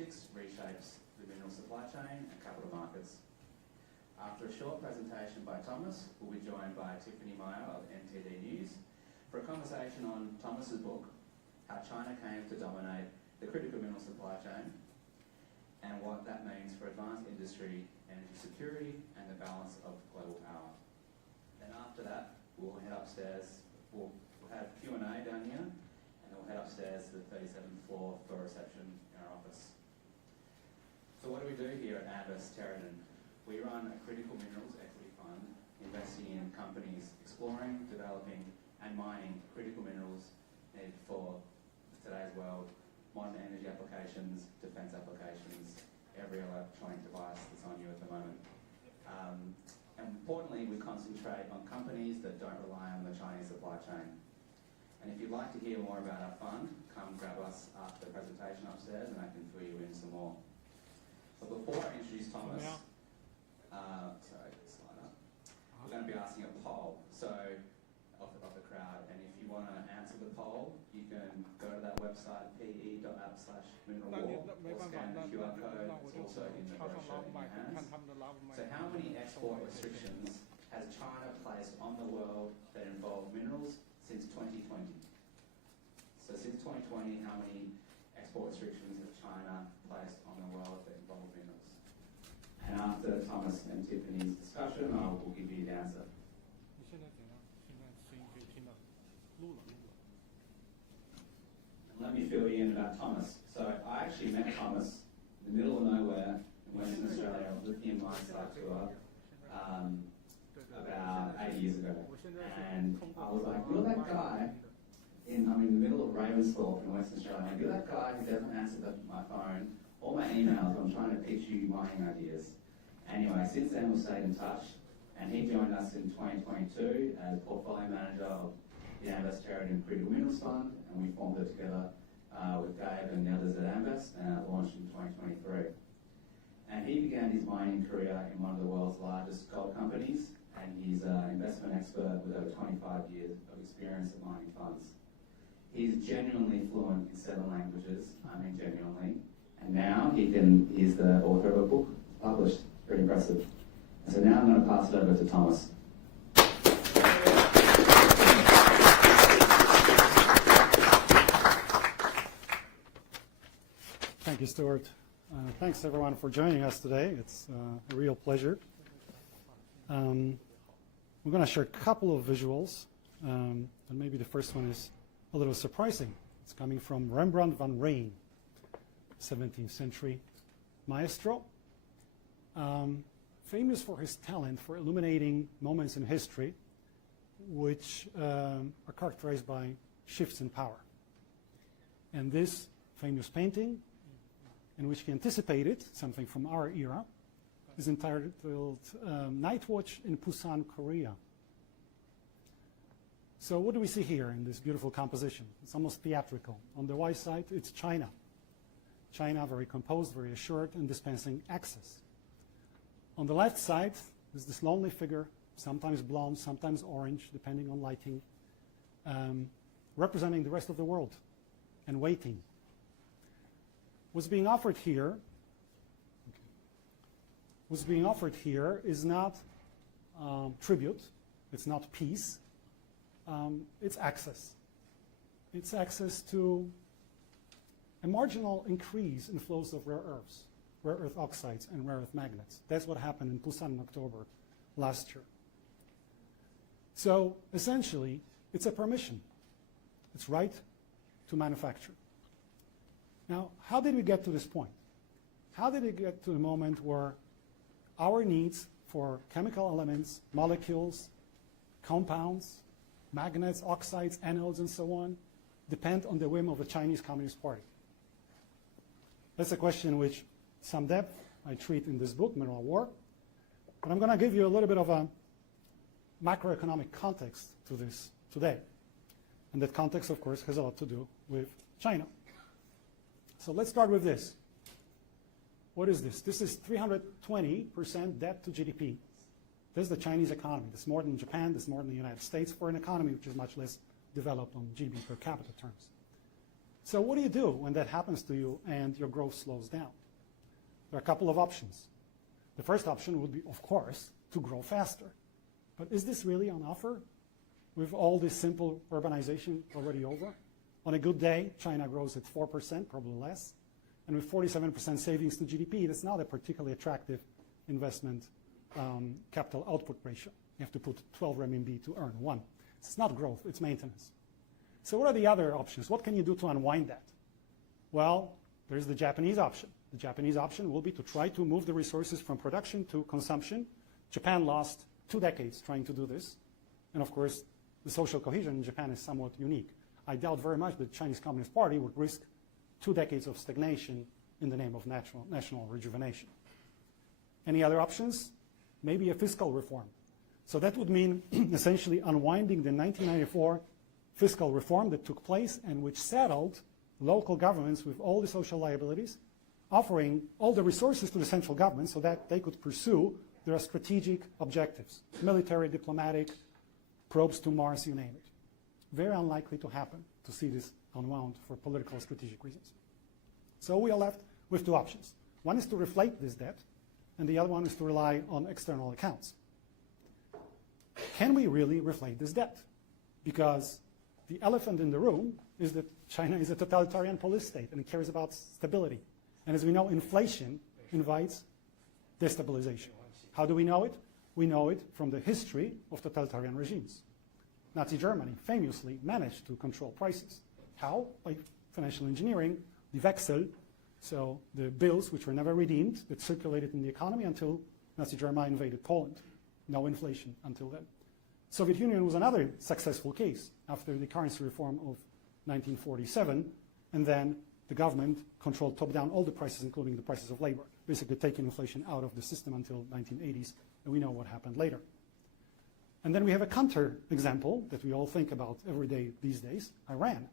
geopolitics reshapes the mineral supply chain and capital markets. After a short presentation by Thomas, we'll be joined by Tiffany Meier of NTD News for a conversation on Thomas's book, How China Came to Dominate the Critical Mineral Supply Chain, and what that means for advanced industry, energy security, and the balance of global power. Then after that, we'll head upstairs. We'll have Q&A down here, and then we'll head upstairs to the 37th floor for a reception in our office. So what do we do here at Amvest Capital? We run a critical minerals equity fund investing in companies exploring, developing, and mining critical minerals needed for today's world, modern energy applications, defense applications, every electronic device that's on you at the moment. And importantly, we concentrate on companies that don't rely on the Chinese supply chain. And if you'd like to hear more about our fund, come grab us after the presentation upstairs and I can fill you in some more. But before I introduce Thomas, sorry, slide up. We're going to be asking a poll of the crowd, and if you want to answer the poll, you can go to that website, pe.app/mineralwar, or scan the QR code. It's also in the brochure in your hands. So how many export restrictions has China placed on the world that involve minerals since 2020? So since 2020, how many export restrictions has China placed on the world that involve minerals? And after Thomas and Tiffany's discussion, I will give you the answer. Let me fill you in about Thomas. So I actually met Thomas in the middle of nowhere in Western Australia on a lithium mine site tour about 8 years ago. And I was like, you're that guy in the middle of Ravensthorpe in Western Australia. You're that guy who doesn't answer my phone or my emails when I'm trying to pitch you mining ideas. Anyway, since then we've stayed in touch, and he joined us in 2022 as portfolio manager of the Amvest Capital Critical Minerals Fund, and we formed it together with Dave and the others at Amvest, and it launched in 2023. And he began his mining career in one of the world's largest gold companies, and he's an investment expert with over 25 years of experience at mining funds. He's genuinely fluent in 7 languages, genuinely, and now he's the author of a book published. Pretty impressive. And so now I'm going to pass it over to Thomas. Thank you, Stuart. Thanks, everyone, for joining us today. It's a real pleasure. We're going to share a couple of visuals, and maybe the first one is a little surprising. It's coming from Rembrandt van Rijn, 17th century maestro, famous for his talent for illuminating moments in history which are characterized by shifts in power. And this famous painting, in which he anticipated something from our era, is entitled Night Watch in Busan, Korea. So what do we see here in this beautiful composition? It's almost theatrical. On the right side, it's China. China, very composed, very assured, and dispensing access. On the left side is this lonely figure, sometimes blonde, sometimes orange, depending on lighting, representing the rest of the world and waiting. What's being offered here is not tribute, it's not peace, it's access. It's access to a marginal increase in flows of rare earths, rare earth oxides and rare earth magnets. That's what happened in Busan in October last year. So essentially, it's a permission. It's right to manufacture. Now, how did we get to this point? How did we get to the moment where our needs for chemical elements, molecules, compounds, magnets, oxides, anodes, and so on, depend on the whim of the Chinese Communist Party? That's a question which, some depth, I treat in this book, Mineral War. But I'm going to give you a little bit of a macroeconomic context to this today. And that context, of course, has a lot to do with China. So let's start with this. What is this? This is 320% debt to GDP. This is the Chinese economy. This is more than Japan. This is more than the United States for an economy which is much less developed on GDP per capita terms. So what do you do when that happens to you and your growth slows down? There are a couple of options. The first option would be, of course, to grow faster. But is this really on offer with all this simple urbanization already over? On a good day, China grows at 4%, probably less. And with 47% savings to GDP, that's not a particularly attractive investment capital output ratio. You have to put 12 renminbi to earn 1. It's not growth, it's maintenance. So what are the other options? What can you do to unwind that? Well, there's the Japanese option. The Japanese option will be to try to move the resources from production to consumption. Japan lost 2 decades trying to do this. And of course, the social cohesion in Japan is somewhat unique. I doubt very much that the Chinese Communist Party would risk 2 decades of stagnation in the name of national rejuvenation. Any other options? Maybe a fiscal reform. So that would mean essentially unwinding the 1994 fiscal reform that took place and which saddled local governments with all the social liabilities, offering all the resources to the central government so that they could pursue their strategic objectives, military, diplomatic, probes to Mars, you name it. Very unlikely to happen to see this unwound for political or strategic reasons. So we are left with 2 options. One is to reflate this debt, and the other one is to rely on external accounts. Can we really reflate this debt? Because the elephant in the room is that China is a totalitarian police state and it cares about stability. And as we know, inflation invites destabilization. How do we know it? We know it from the history of totalitarian regimes. Nazi Germany famously managed to control prices. How? By financial engineering, the Wechsel, so the bills which were never redeemed that circulated in the economy until Nazi Germany invaded Poland. No inflation until then. Soviet Union was another successful case after the currency reform of 1947, and then the government controlled top-down all the prices, including the prices of labor, basically taking inflation out of the system until 1980s, and we know what happened later. And then we have a counter example that we all think about every day these days, Iran.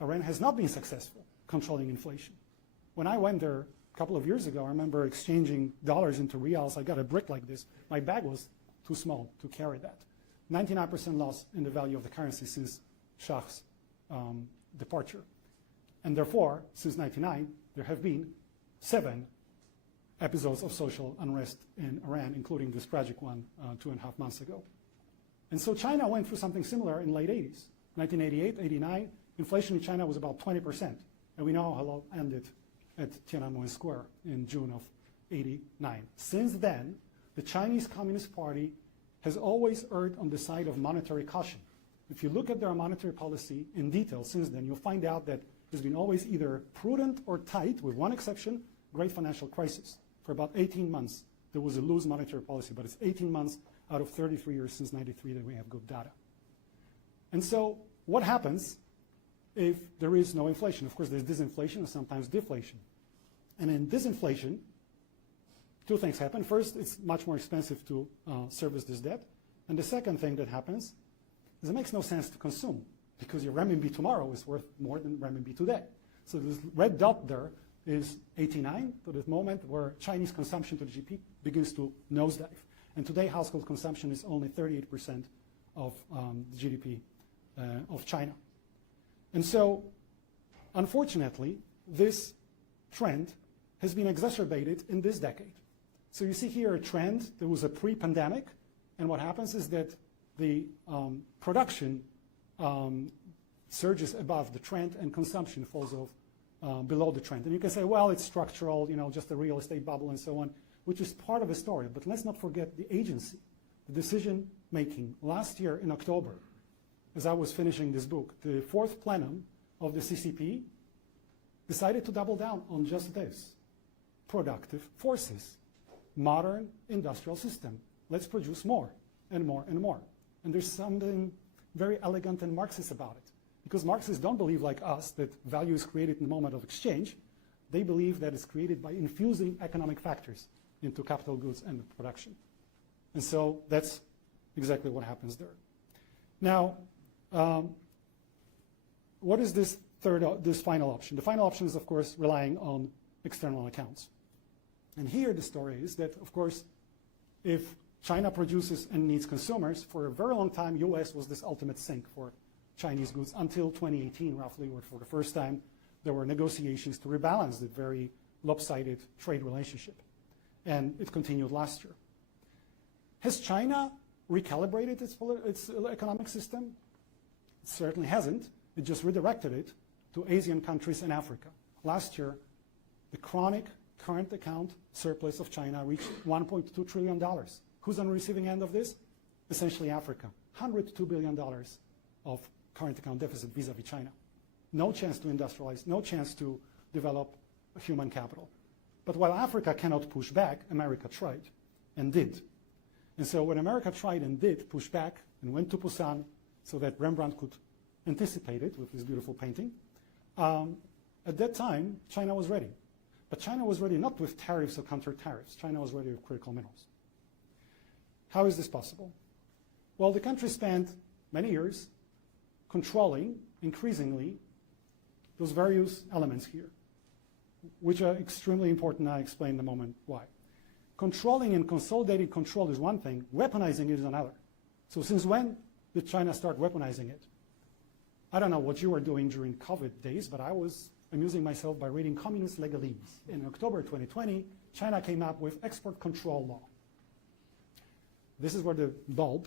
Iran has not been successful controlling inflation. When I went there a couple of years ago, I remember exchanging dollars into reals. I got a brick like this. My bag was too small to carry that. 99% loss in the value of the currency since Shah's departure. And therefore, since 1999, there have been 7 episodes of social unrest in Iran, including this tragic one 2.5 months ago. And so China went through something similar in late 80s. 1988, 89, inflation in China was about 20%. And we know how it ended at Tiananmen Square in June of 89. Since then, the Chinese Communist Party has always erred on the side of monetary caution. If you look at their monetary policy in detail since then, you'll find out that it's been always either prudent or tight, with one exception, great financial crisis. For about 18 months, there was a loose monetary policy, but it's 18 months out of 33 years since 93 that we have good data. And so what happens if there is no inflation? Of course, there's disinflation and sometimes deflation. And in disinflation, 2 things happen. First, it's much more expensive to service this debt. And the second thing that happens is it makes no sense to consume because your renminbi tomorrow is worth more than renminbi today. So this red dot there is 89 to the moment where Chinese consumption to the GDP begins to nosedive. And today, household consumption is only 38% of the GDP of China. And so, unfortunately, this trend has been exacerbated in this decade. So you see here a trend. There was a pre-pandemic, and what happens is that the production surges above the trend and consumption falls off below the trend. And you can say, well, it's structural, just a real estate bubble and so on, which is part of the story. But let's not forget the agency, the decision-making. Last year in October, as I was finishing this book, the 4th plenum of the CCP decided to double down on just this, productive forces, modern industrial system. Let's produce more and more and more. And there's something very elegant and Marxist about it. Because Marxists don't believe, like us, that value is created in the moment of exchange. They believe that it's created by infusing economic factors into capital goods and production. And so that's exactly what happens there. Now, what is this final option? The final option is, of course, relying on external accounts. And here the story is that, of course, if China produces and needs consumers, for a very long time, US was this ultimate sink for Chinese goods until 2018, roughly, where for the first time, there were negotiations to rebalance the very lopsided trade relationship. And it continued last year. Has China recalibrated its economic system? It certainly hasn't. It just redirected it to Asian countries and Africa. Last year, the chronic current account surplus of China reached $1.2 trillion. Who's on the receiving end of this? Essentially Africa. $102 billion of current account deficit vis-a-vis China. No chance to industrialize, no chance to develop human capital. But while Africa cannot push back, America tried and did. And so when America tried and did push back and went to Busan so that Rembrandt could anticipate it with this beautiful painting, at that time, China was ready. But China was ready not with tariffs or counter-tariffs. China was ready with critical minerals. How is this possible? Well, the country spent many years controlling, increasingly, those various elements here, which are extremely important. I'll explain in a moment why. Controlling and consolidating control is one thing. Weaponizing it is another. So since when did China start weaponizing it? I don't know what you were doing during COVID days, but I was amusing myself by reading communist legalese. In October 2020, China came up with export control law. This is where the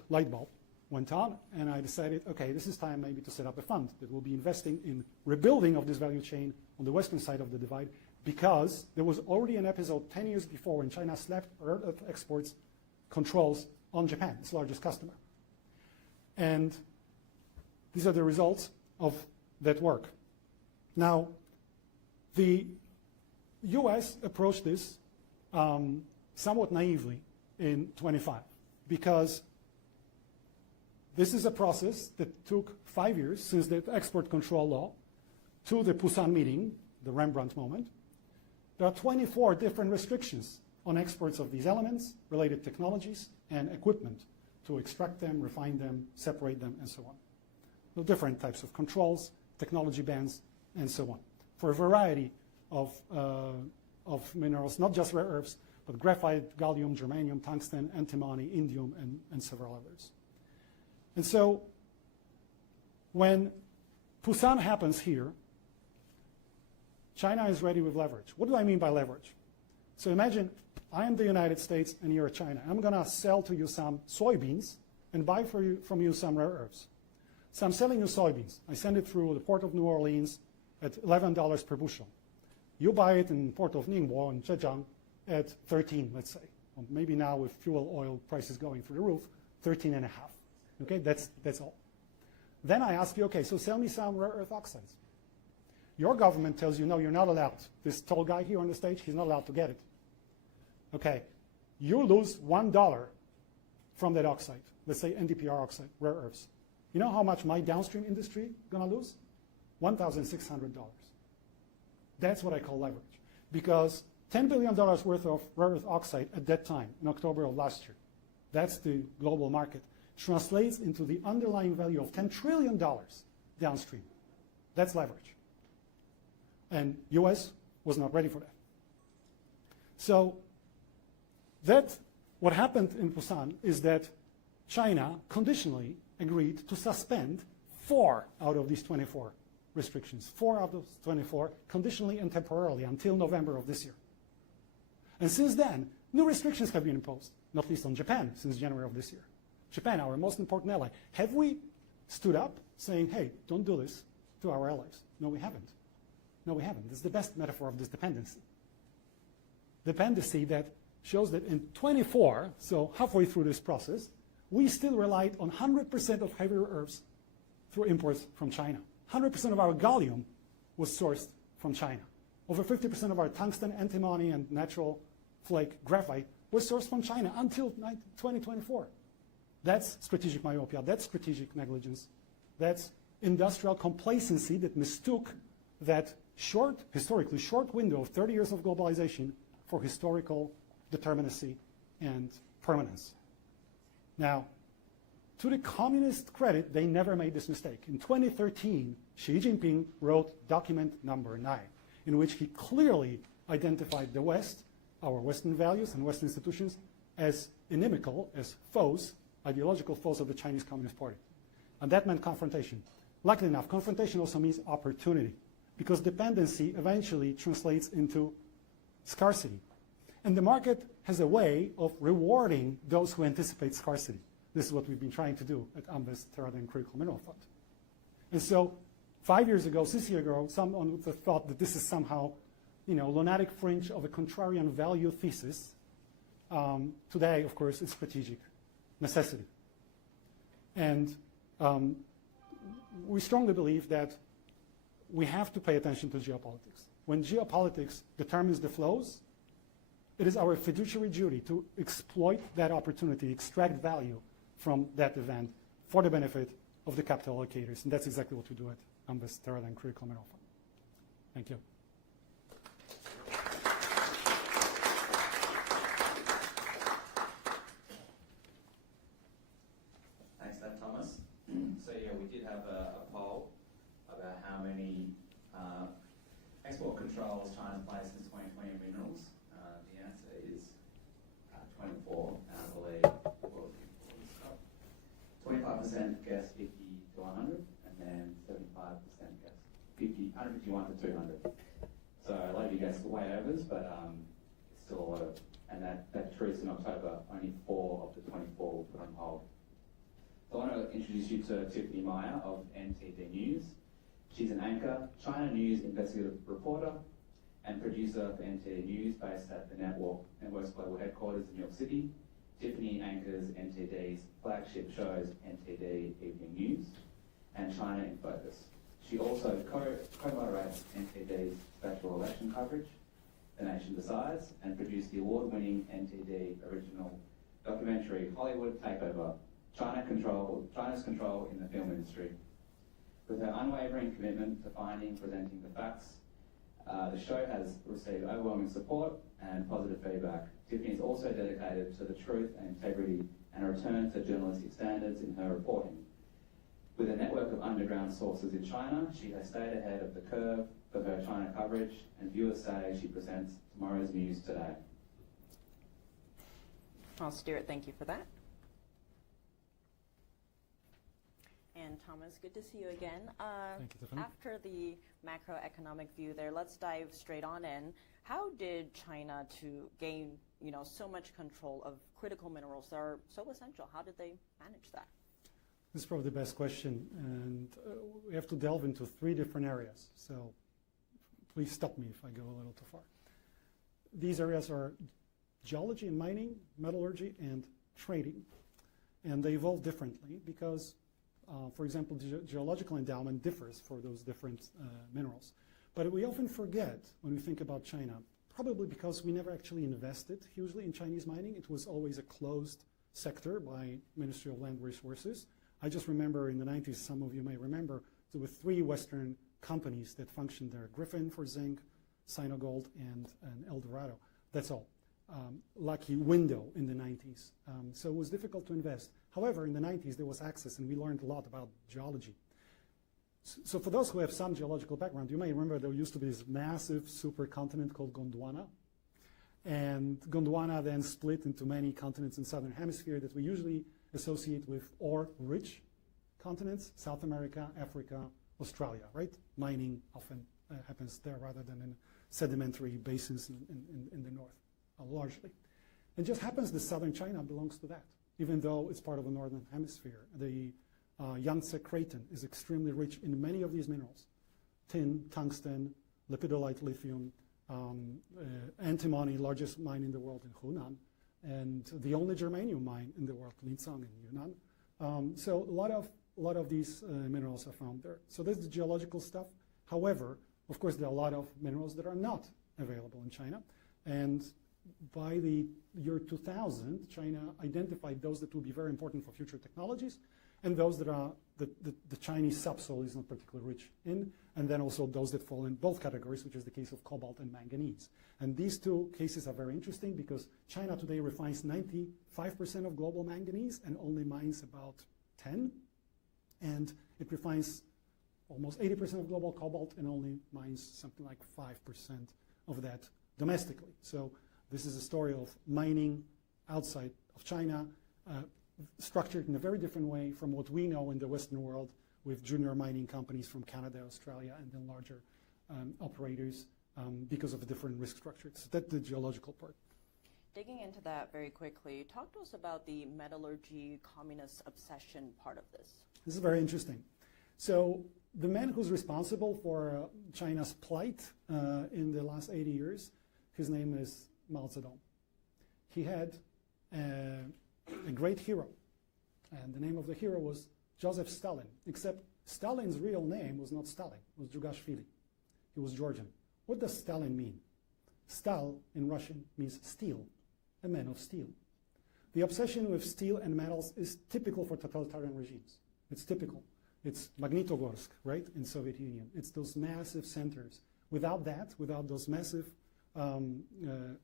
light bulb, went on, and I decided, okay, this is time maybe to set up a fund that will be investing in rebuilding of this value chain on the western side of the divide, because there was already an episode 10 years before when China slapped rare earth exports controls on Japan, its largest customer. And these are the results of that work. Now, the US approached this somewhat naively in 25, because this is a process that took 5 years since the export control law to the Busan meeting, the Rembrandt moment. There are 24 different restrictions on exports of these elements, related technologies, and equipment to extract them, refine them, separate them, and so on. The different types of controls, technology bans, and so on, for a variety of minerals, not just rare earths, but graphite, gallium, germanium, tungsten, antimony, indium, and several others. And so when Busan happens here, China is ready with leverage. What do I mean by leverage? So imagine I am the United States and you're China. I'm going to sell to you some soybeans and buy from you some rare earths. So I'm selling you soybeans. I send it through the port of New Orleans at $11 per bushel. You buy it in the port of Ningbo in Zhejiang at 13, let's say. Or maybe now with fuel oil prices going through the roof, 13 and a half. Okay, that's all. Then I ask you, okay, so sell me some rare earth oxides. Your government tells you, no, you're not allowed. This tall guy here on the stage, he's not allowed to get it. Okay, you lose $1 from that oxide. Let's say NdPr oxide, rare earths. You know how much my downstream industry gonna lose? $1,600. That's what I call leverage. Because $10 billion worth of rare earth oxide at that time, in October of last year, that's the global market, translates into the underlying value of $10 trillion downstream. That's leverage. And US was not ready for that. So what happened in Busan is that China conditionally agreed to suspend 4 out of these 24 restrictions, 4 out of those 24 conditionally and temporarily until November of this year. And since then, new restrictions have been imposed, not least on Japan since January of this year. Japan, our most important ally. Have we stood up saying, hey, don't do this to our allies? No, we haven't. No, we haven't. This is the best metaphor of this dependency. Dependency that shows that in 24, so halfway through this process, we still relied on 100% of heavy rare earths through imports from China. 100% of our gallium was sourced from China. Over 50% of our tungsten, antimony, and natural flake graphite was sourced from China until 2024. That's strategic myopia. That's strategic negligence. That's industrial complacency that mistook that historically short window of 30 years of globalization for historical determinacy and permanence. Now, to the communist credit, they never made this mistake. In 2013, Xi Jinping wrote document number 9, in which he clearly identified the West, our Western values and Western institutions, as inimical, as foes, ideological foes of the Chinese Communist Party. And that meant confrontation. Luckily enough, confrontation also means opportunity. because dependency eventually translates into scarcity. And the market has a way of rewarding those who anticipate scarcity. This is what we've been trying to do at Amvest Terraden Critical Mineral Fund. And so 5 years ago, 6 years ago, someone would have thought that this is somehow, lunatic fringe of a contrarian value thesis. Today, of course, it's strategic necessity. And we strongly believe that we have to pay attention to geopolitics. When geopolitics determines the flows, it is our fiduciary duty to exploit that opportunity, extract value from that event for the benefit of the capital allocators. And that's exactly what we do at Amvest Terraden Critical Mineral Fund. Thank you. Thanks for that, Thomas. So yeah, we did have a poll about how many export controls China's placed in 2020 minerals. The answer is 24, and I believe 25% guess 50 to 100, and then 75% guess 151 to 200. So a lot of you guys way overs, but it's still a lot of, and that truth in October, only 4 of the 24 were put on hold. So I want to introduce you to Tiffany Meier of NTD News. She's an anchor, China News investigative reporter, and producer for NTD News based at the Network's global headquarters in New York City. Tiffany anchors NTD's flagship shows NTD Evening News and China in Focus. She also co-moderates NTD's special election coverage, The Nation Decides, and produced the award-winning NTD original documentary Hollywood Takeover, China's control in the film industry. With her unwavering commitment to finding and presenting the facts, the show has received overwhelming support and positive feedback. Tiffany is also dedicated to the truth and integrity and a return to journalistic standards in her reporting. With a network of underground sources in China, she has stayed ahead of the curve for her China coverage, and viewers say she presents tomorrow's news today. Well, Stuart, thank you for that. And Thomas, good to see you again. Thank you, Tiffany. After the macroeconomic view there, let's dive straight on in. How did China to gain, so much control of critical minerals that are so essential? How did they manage that? This is probably the best question, and we have to delve into 3 different areas. So please stop me if I go a little too far. These areas are geology and mining, metallurgy, and trading. And they evolve differently because for example, geological endowment differs for those different minerals. But we often forget when we think about China, probably because we never actually invested hugely in Chinese mining. It was always a closed sector by Ministry of Land Resources. I just remember in the 90s, some of you may remember, there were 3 Western companies that functioned there, Griffin for zinc, Sinogold, and El Dorado. That's all. Lucky window in the 90s. So it was difficult to invest. However, in the 90s, there was access, and we learned a lot about geology. So for those who have some geological background, you may remember there used to be this massive supercontinent called Gondwana. And Gondwana then split into many continents in the southern hemisphere that we usually associate with ore-rich continents, South America, Africa, Australia, right? Mining often happens there rather than in sedimentary basins in the north, largely. It just happens that southern China belongs to that, even though it's part of the northern hemisphere. The Yangtze Craton is extremely rich in many of these minerals: tin, tungsten, lepidolite lithium, antimony, largest mine in the world in Hunan, and the only germanium mine in the world, Linsang in Yunnan. So a lot of these minerals are found there. So this is the geological stuff. However, of course, there are a lot of minerals that are not available in China. And by the year 2000, China identified those that will be very important for future technologies, and those that are the Chinese subsoil is not particularly rich in, and then also those that fall in both categories, which is the case of cobalt and manganese. And these 2 cases are very interesting because China today refines 95% of global manganese and only mines about 10, and it refines almost 80% of global cobalt and only mines something like 5% of that domestically. So this is a story of mining outside of China, structured in a very different way from what we know in the Western world with junior mining companies from Canada, Australia, and then larger operators because of a different risk structure. So that's the geological part. Digging into that very quickly, talk to us about the metallurgy communist obsession part of this. This is very interesting. So the man who's responsible for China's plight in the last 80 years, his name is Mao Zedong. He had a great hero, and the name of the hero was Joseph Stalin, except Stalin's real name was not Stalin, it was Jugashvili. He was Georgian. What does Stalin mean? Stal in Russian means steel, a man of steel. The obsession with steel and metals is typical for totalitarian regimes. It's typical. It's Magnitogorsk, right, in Soviet Union. It's those massive centers. Without that, without those massive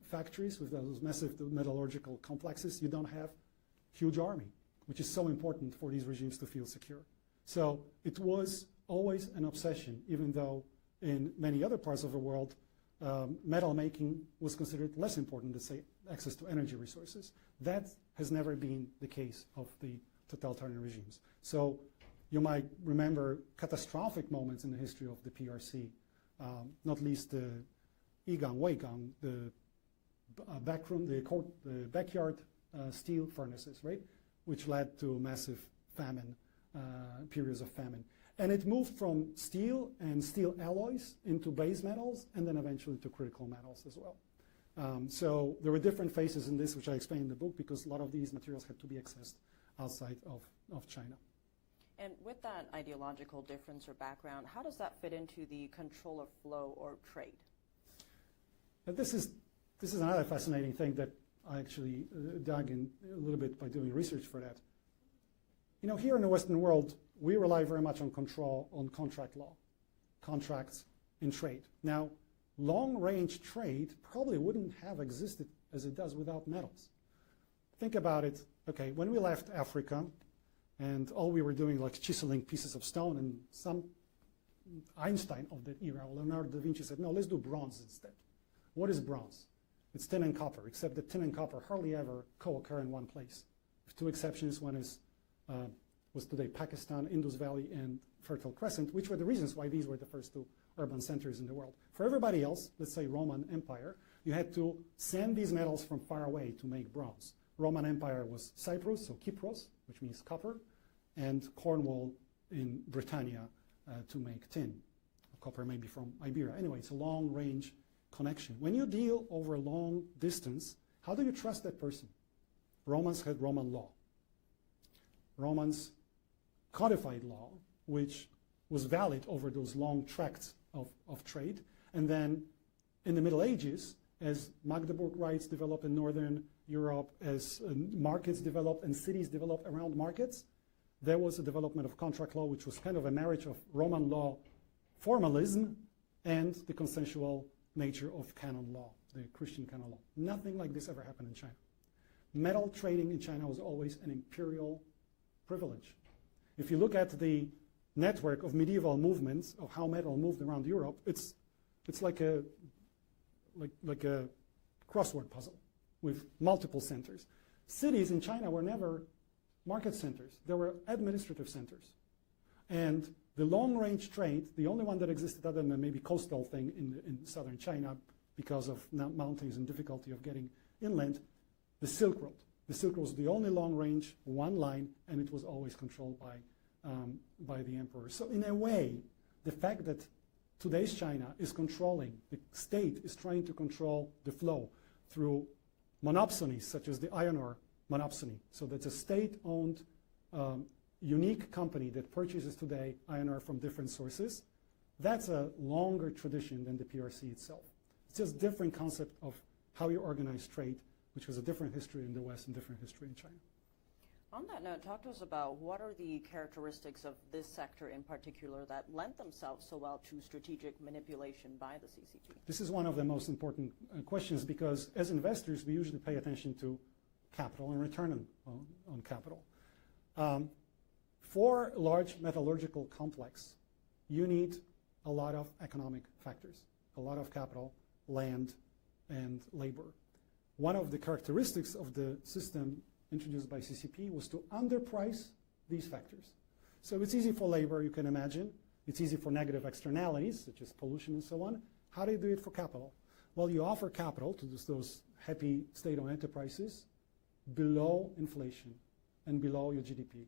factories, without those massive metallurgical complexes, you don't have huge army, which is so important for these regimes to feel secure. So it was always an obsession, even though in many other parts of the world, metal making was considered less important than, say, access to energy resources. That has never been the case of the totalitarian regimes. So you might remember catastrophic moments in the history of the PRC, not least the Yigang, Weigang, the backyard steel furnaces, right, which led to massive famine, periods of famine. And it moved from steel and steel alloys into base metals and then eventually to critical metals as well. So there were different phases in this, which I explain in the book, because a lot of these materials had to be accessed outside of China. And with that ideological difference or background, how does that fit into the control of flow or trade? This is another fascinating thing that I actually dug in a little bit by doing research for that. You know, here in the Western world, we rely very much on control, on contract law, contracts in trade. Now, long-range trade probably wouldn't have existed as it does without metals. Think about it. Okay, when we left Africa, and all we were doing like chiseling pieces of stone, and some Einstein of that era, Leonardo da Vinci, said, no, let's do bronze instead. What is bronze? It's tin and copper, except that tin and copper hardly ever co-occur in one place. With two exceptions, one is was today Pakistan, Indus Valley, and Fertile Crescent, which were the reasons why these were the first two urban centers in the world. For everybody else, let's say Roman Empire, you had to send these metals from far away to make bronze. Roman Empire was Cyprus, so Kypros, which means copper, and Cornwall in Britannia to make tin. Copper maybe from Iberia. Anyway, it's a long-range connection. When you deal over a long distance, how do you trust that person? Romans had Roman law. Romans codified law, which was valid over those long tracts of trade. And then in the Middle Ages, as Magdeburg rights developed in Northern Europe, as markets developed and cities developed around markets, there was a development of contract law, which was kind of a marriage of Roman law formalism and the consensual nature of canon law, the Christian canon law. Nothing like this ever happened in China. Metal trading in China was always an imperial privilege. If you look at the network of medieval movements of how metal moved around Europe, it's like a crossword puzzle with multiple centers. Cities in China were never market centers. They were administrative centers. And the long-range trade, the only one that existed other than maybe coastal thing in southern China because of mountains and difficulty of getting inland, the Silk Road. The Silk Road was the only long-range, one line, and it was always controlled by the emperor. So in a way, the fact that today's China is controlling, the state is trying to control the flow through monopsonies, such as the iron ore monopsony. So that's a state-owned, unique company that purchases today iron ore from different sources. That's a longer tradition than the PRC itself. It's just a different concept of how you organize trade, which was a different history in the West and different history in China. On that note, talk to us about what are the characteristics of this sector in particular that lend themselves so well to strategic manipulation by the CCP? This is one of the most important questions because as investors, we usually pay attention to capital and return on capital. For a large metallurgical complex, you need a lot of economic factors, a lot of capital, land, and labor. One of the characteristics of the system introduced by CCP was to underprice these factors. So it's easy for labor, you can imagine. It's easy for negative externalities, such as pollution and so on. How do you do it for capital? Well, you offer capital to those happy state-owned enterprises below inflation and below your GDP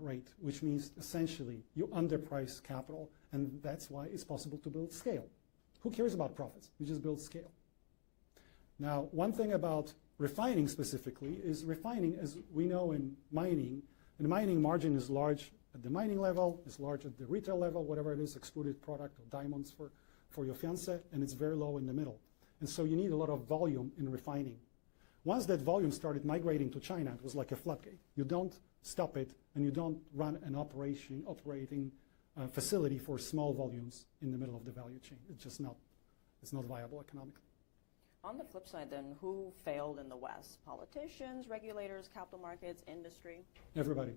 rate, which means essentially you underprice capital, and that's why it's possible to build scale. Who cares about profits? You just build scale. Now, one thing about refining specifically is refining, as we know in mining, and the mining margin is large at the mining level, is large at the retail level, whatever it is, extruded product or diamonds for your fiancé, and it's very low in the middle. And so you need a lot of volume in refining. Once that volume started migrating to China, it was like a floodgate. You don't stop it, and you don't run an operating facility for small volumes in the middle of the value chain. It's not viable economically. On the flip side, then, who failed in the West? Politicians, regulators, capital markets, industry? Everybody.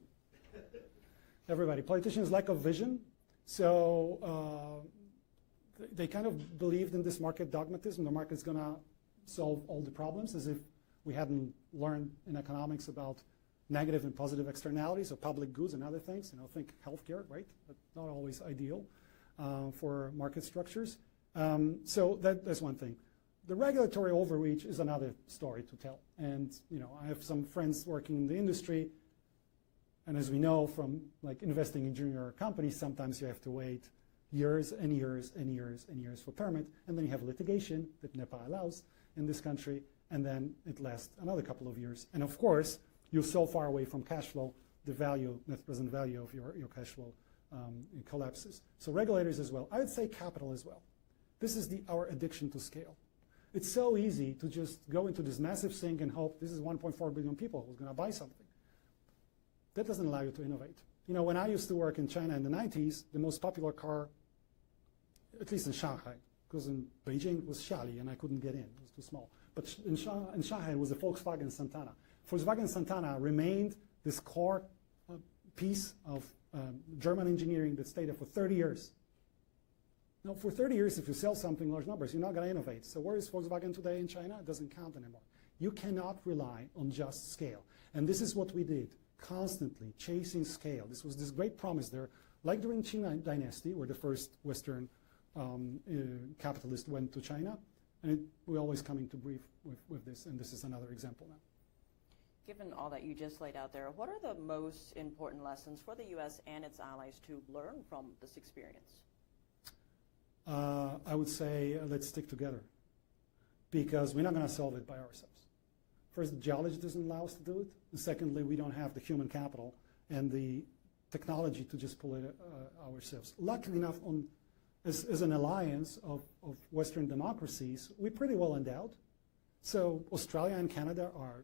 Everybody. Politicians' lack of vision. So they kind of believed in this market dogmatism. The market's going to solve all the problems, as if we hadn't learned in economics about negative and positive externalities of public goods and other things. Think healthcare, right? But not always ideal for market structures. So that's one thing. The regulatory overreach is another story to tell. And I have some friends working in the industry, and as we know from investing in junior companies, sometimes you have to wait years and years and years and years for permit, and then you have litigation that NEPA allows in this country, and then it lasts another couple of years. And of course, you're so far away from cash flow, the value, net present value of your cash flow collapses. So regulators as well. I would say capital as well. This is our addiction to scale. It's so easy to just go into this massive sink and hope this is 1.4 billion people who's going to buy something. That doesn't allow you to innovate. When I used to work in China in the 90s, the most popular car, at least in Shanghai, because in Beijing it was Xiali and I couldn't get in, it was too small. But in Shanghai it was a Volkswagen Santana. Volkswagen Santana remained this core piece of German engineering that stayed there for 30 years. Now, for 30 years, if you sell something in large numbers, you're not going to innovate. So where is Volkswagen today in China? It doesn't count anymore. You cannot rely on just scale. And this is what we did, constantly chasing scale. This was this great promise there, like during Qing Dynasty, where the first Western capitalist went to China. And we're always coming to grief with this, and this is another example now. Given all that you just laid out there, what are the most important lessons for the U.S. and its allies to learn from this experience? I would say let's stick together, because we're not going to solve it by ourselves. First, the geology doesn't allow us to do it. And secondly, we don't have the human capital and the technology to just pull it ourselves. Luckily enough, as an alliance of Western democracies, we're pretty well endowed. So Australia and Canada are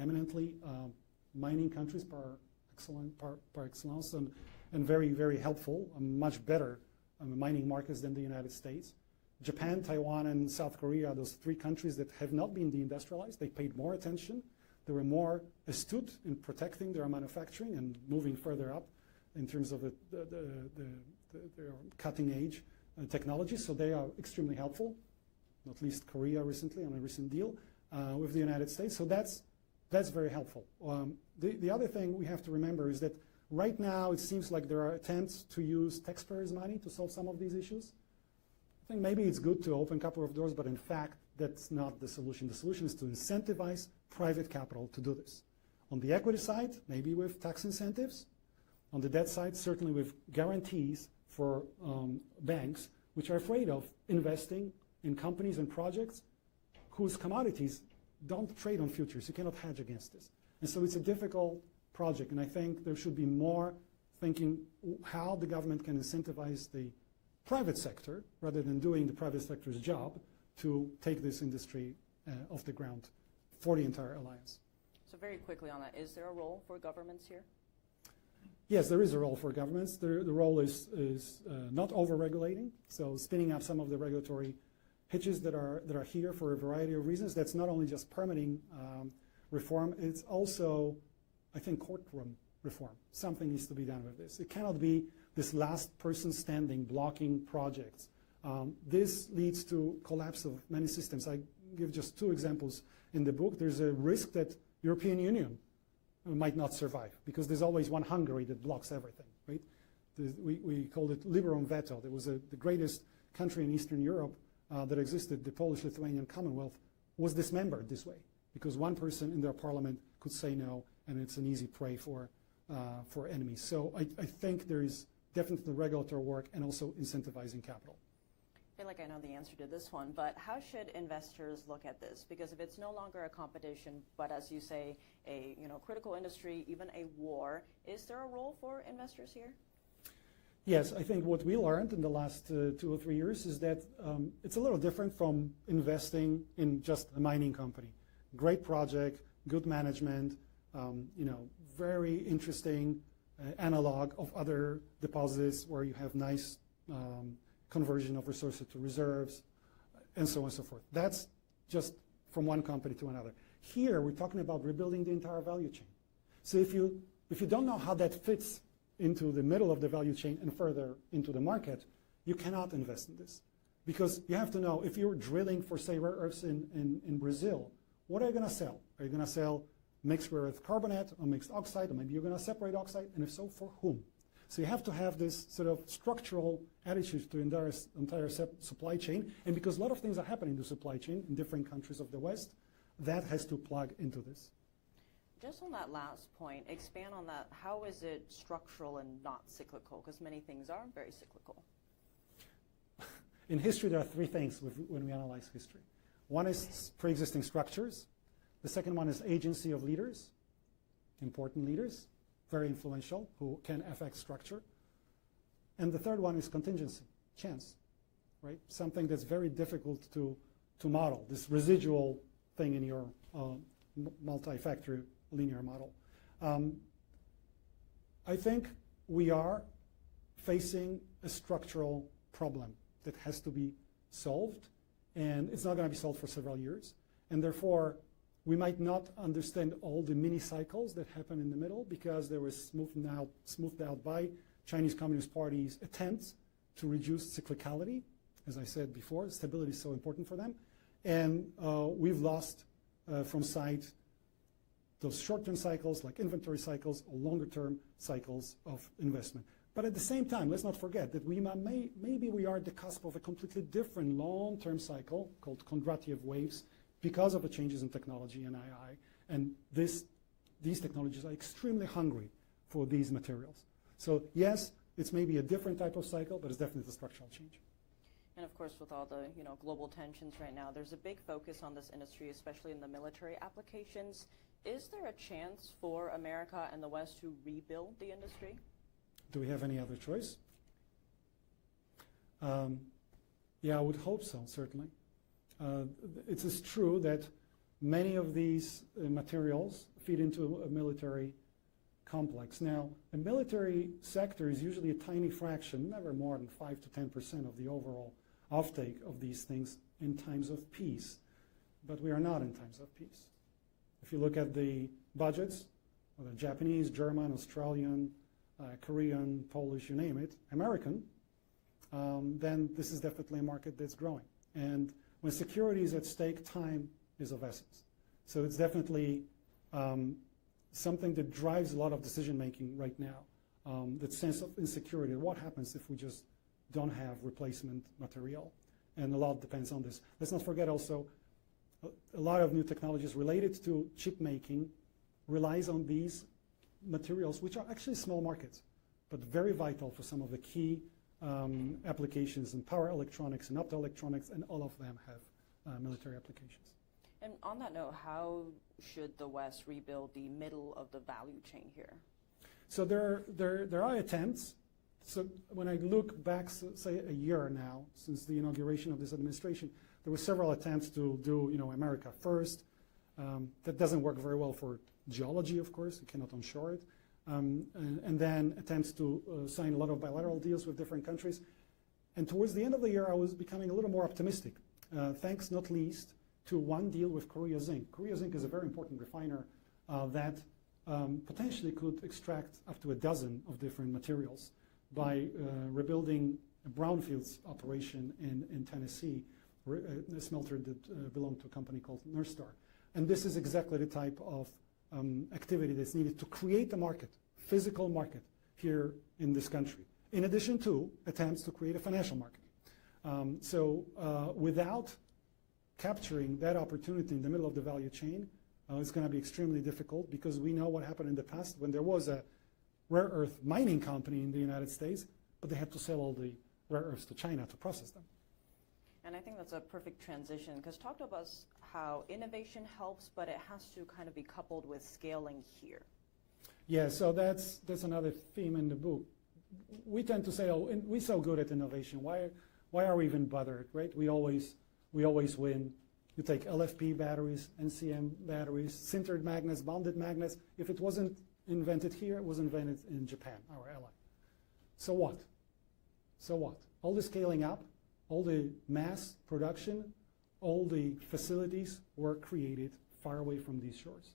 eminently mining countries par excellence, and very, very helpful, much better mining markets than the United States. Japan, Taiwan, and South Korea are those three countries that have not been deindustrialized. They paid more attention. They were more astute in protecting their manufacturing and moving further up in terms of their cutting-edge technology. So they are extremely helpful, not least Korea recently on a recent deal with the United States. So that's very helpful. The other thing we have to remember is that right now it seems like there are attempts to use taxpayers' money to solve some of these issues. I think maybe it's good to open a couple of doors, but in fact that's not the solution. The solution is to incentivize private capital to do this. On the equity side, maybe with tax incentives. On the debt side, certainly with guarantees for banks which are afraid of investing in companies and projects whose commodities don't trade on futures. You cannot hedge against this. And so it's a difficult project, and I think there should be more thinking how the government can incentivize the private sector rather than doing the private sector's job to take this industry off the ground for the entire alliance. So very quickly on that, is there a role for governments here? Yes, there is a role for governments. The role is not over-regulating, so spinning up some of the regulatory hitches that are here for a variety of reasons. That's not only just permitting reform, it's also, I think, courtroom reform. Something needs to be done with this. It cannot be this last person standing blocking projects. This leads to collapse of many systems. I give just two examples in the book. There's a risk that European Union might not survive because there's always one Hungary that blocks everything, right? We called it liberum veto. It was the greatest country in Eastern Europe that existed, the Polish-Lithuanian Commonwealth, was dismembered this way because one person in their parliament could say no, and it's an easy prey for enemies. So I think there is definitely regulatory work and also incentivizing capital. I feel like I know the answer to this one, but how should investors look at this? Because if it's no longer a competition, but as you say, a critical industry, even a war, is there a role for investors here? Yes, I think what we learned in the last 2 or 3 years is that it's a little different from investing in just a mining company. Great project, good management, very interesting analog of other deposits where you have nice conversion of resources to reserves, and so on and so forth. That's just from one company to another. Here, we're talking about rebuilding the entire value chain. So if you don't know how that fits into the middle of the value chain and further into the market, you cannot invest in this. Because you have to know, if you're drilling for, say, rare earths in Brazil, what are you going to sell? Are you going to sell mixed rare earth carbonate or mixed oxide, or maybe you're going to separate oxide, and if so, for whom? So you have to have this sort of structural attitude to the entire supply chain, and because a lot of things are happening in the supply chain in different countries of the West, that has to plug into this. Just on that last point, expand on that. How is it structural and not cyclical? Because many things are very cyclical. In history, there are 3 things when we analyze history. One is pre-existing structures. The second one is agency of leaders, important leaders, very influential, who can affect structure. And the third one is contingency, chance, right? Something that's very difficult to model, this residual thing in your multi-factor linear model. I think we are facing a structural problem that has to be solved, and it's not going to be solved for several years. And therefore, we might not understand all the mini cycles that happen in the middle because they were smoothed out by Chinese Communist Party's attempts to reduce cyclicality. As I said before, stability is so important for them. And we've lost from sight those short-term cycles like inventory cycles or longer-term cycles of investment. But at the same time, let's not forget that maybe we are at the cusp of a completely different long-term cycle called Kondratiev waves because of the changes in technology and AI. And these technologies are extremely hungry for these materials. So yes, it's maybe a different type of cycle, but it's definitely a structural change. And of course, with all the global tensions right now, there's a big focus on this industry, especially in the military applications. Is there a chance for America and the West to rebuild the industry? Do we have any other choice? Yeah, I would hope so, certainly. It is true that many of these materials feed into a military complex. Now, a military sector is usually a tiny fraction, never more than 5 to 10% of the overall offtake of these things in times of peace. But we are not in times of peace. If you look at the budgets, whether Japanese, German, Australian, Korean, Polish, you name it, American, then this is definitely a market that's growing. And when security is at stake, time is of essence. So it's definitely something that drives a lot of decision-making right now, that sense of insecurity. What happens if we just don't have replacement material? And a lot depends on this. Let's not forget also, a lot of new technologies related to chip making relies on these materials, which are actually small markets, but very vital for some of the key applications in power electronics and optoelectronics, and all of them have military applications. And on that note, how should the West rebuild the middle of the value chain here? So there are attempts. So when I look back, say a year now, since the inauguration of this administration, there were several attempts to do, America first. That doesn't work very well for geology, of course. You cannot onshore it. And then attempts to sign a lot of bilateral deals with different countries. And towards the end of the year, I was becoming a little more optimistic, thanks not least to one deal with Korea Zinc. Korea Zinc is a very important refiner that potentially could extract up to a dozen of different materials by rebuilding a brownfields operation in Tennessee, a smelter that belonged to a company called Nurstar. And this is exactly the type of activity that's needed to create a market, physical market here in this country. in addition to attempts to create a financial market. Without capturing that opportunity in the middle of the value chain, it's going to be extremely difficult, because we know what happened in the past when there was a rare earth mining company in the United States, but they had to sell all the rare earths to China to process them. And I think that's a perfect transition, because talk to us how innovation helps, but it has to kind of be coupled with scaling here. Yeah, so that's another theme in the book. We tend to say, oh, we're so good at innovation. Why are we even bothered, right? We always win. You take LFP batteries, NCM batteries, sintered magnets, bonded magnets. If it wasn't invented here, it was invented in Japan, our ally. So what? So what? All the scaling up, all the mass production, all the facilities were created far away from these shores.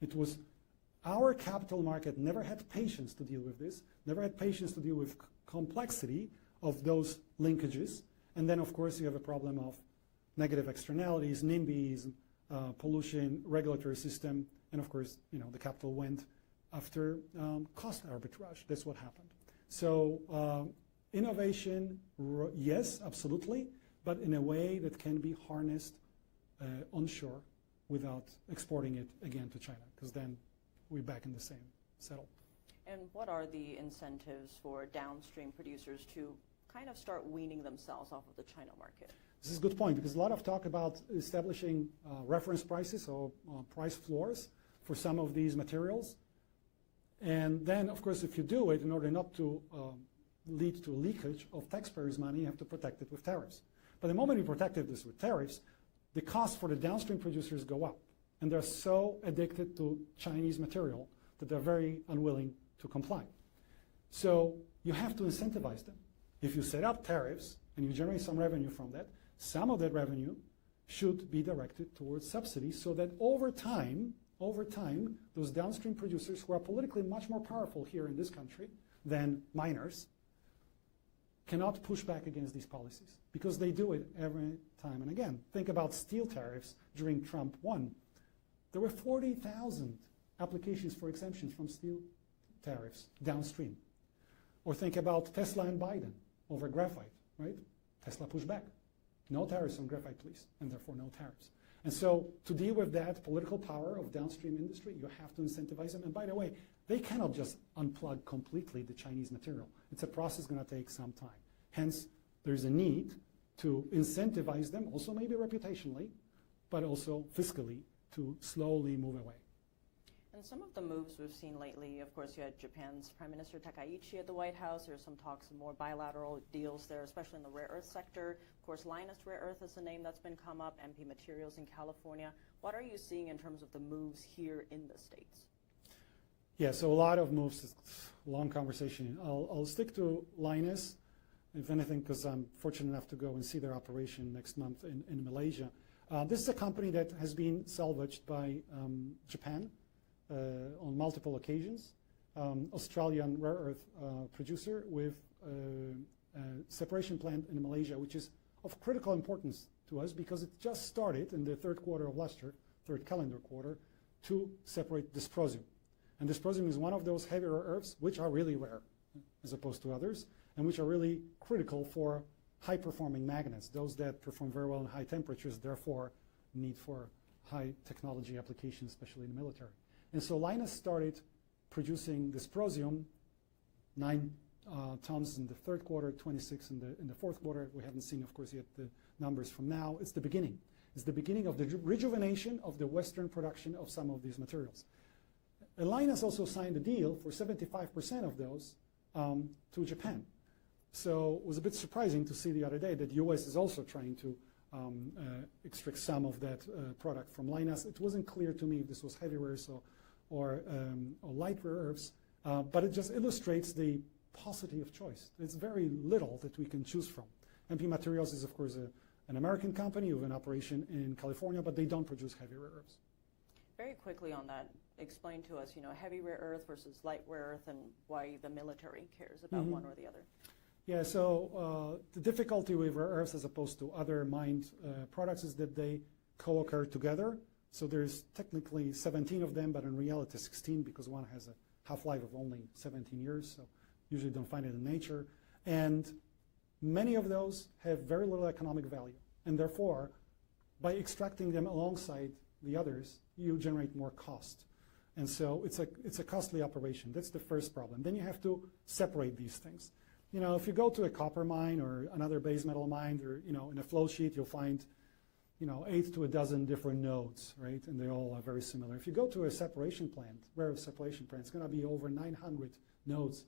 It was our capital market never had patience to deal with this, never had patience to deal with complexity of those linkages. And then, of course, you have a problem of negative externalities, NIMBYs, pollution, regulatory system, and of course, the capital went after cost arbitrage. That's what happened. So innovation, yes, absolutely, but in a way that can be harnessed onshore without exporting it again to China, because then we're back in the same settle. And what are the incentives for downstream producers to kind of start weaning themselves off of the China market? This is a good point, because a lot of talk about establishing reference prices or price floors for some of these materials. And then, of course, if you do it, in order not to lead to leakage of taxpayers' money, you have to protect it with tariffs. But the moment you protect this with tariffs, the costs for the downstream producers go up. And they're so addicted to Chinese material that they're very unwilling to comply. So you have to incentivize them. If you set up tariffs and you generate some revenue from that, some of that revenue should be directed towards subsidies, so that over time, those downstream producers, who are politically much more powerful here in this country than miners, cannot push back against these policies, because they do it every time and again. Think about steel tariffs during Trump 1. There were 40,000 applications for exemptions from steel tariffs downstream. Or think about Tesla and Biden over graphite, right? Tesla pushed back. No tariffs on graphite, please, and therefore no tariffs. And so to deal with that political power of downstream industry, you have to incentivize them. And by the way, they cannot just unplug completely the Chinese material. It's a process going to take some time. Hence, there's a need to incentivize them, also maybe reputationally, but also fiscally, to slowly move away. And some of the moves we've seen lately, of course, you had Japan's Prime Minister Takaichi at the White House. There's some talks of more bilateral deals there, especially in the rare earth sector. Of course, Lynas Rare Earth is a name that's been come up, MP Materials in California. What are you seeing in terms of the moves here in the States? Yeah, so a lot of moves. It's a long conversation. I'll stick to Lynas, if anything, because I'm fortunate enough to go and see their operation next month in Malaysia. This is a company that has been salvaged by Japan on multiple occasions. Australian rare earth producer with a separation plant in Malaysia, which is of critical importance to us, because it just started in the third quarter of last year, third calendar quarter, to separate dysprosium. And dysprosium is one of those heavy rare earths which are really rare as opposed to others, and which are really critical for high-performing magnets, those that perform very well in high temperatures, therefore need for high technology applications, especially in the military. And so Lynas started producing dysprosium, 9 tons in the third quarter, 26 in the fourth quarter. We haven't seen, of course, yet the numbers from now. It's the beginning. It's the beginning of the rejuvenation of the Western production of some of these materials. And Lynas also signed a deal for 75% of those to Japan. So it was a bit surprising to see the other day that the U.S. is also trying to extract some of that product from Lynas. It wasn't clear to me if this was heavy rares or light rare earths, but it just illustrates the paucity of choice. It's very little that we can choose from. MP Materials is, of course, an American company with an operation in California, but they don't produce heavy rare earths. Very quickly on that, explain to us, heavy rare earth versus light rare earth, and why the military cares about one or the other. Yeah, so the difficulty with rare earths as opposed to other mined products is that they co-occur together. So there's technically 17 of them, but in reality 16, because one has a half-life of only 17 years. So usually don't find it in nature. And many of those have very little economic value. And therefore, by extracting them alongside the others, you generate more cost. And so it's a costly operation. That's the first problem. Then you have to separate these things. You know, if you go to a copper mine or another base metal mine, or, you know, in a flow sheet, you'll find, you know, 8 to a dozen different nodes, right? And they all are very similar. If you go to a separation plant, rare earth separation plant, it's going to be over 900 nodes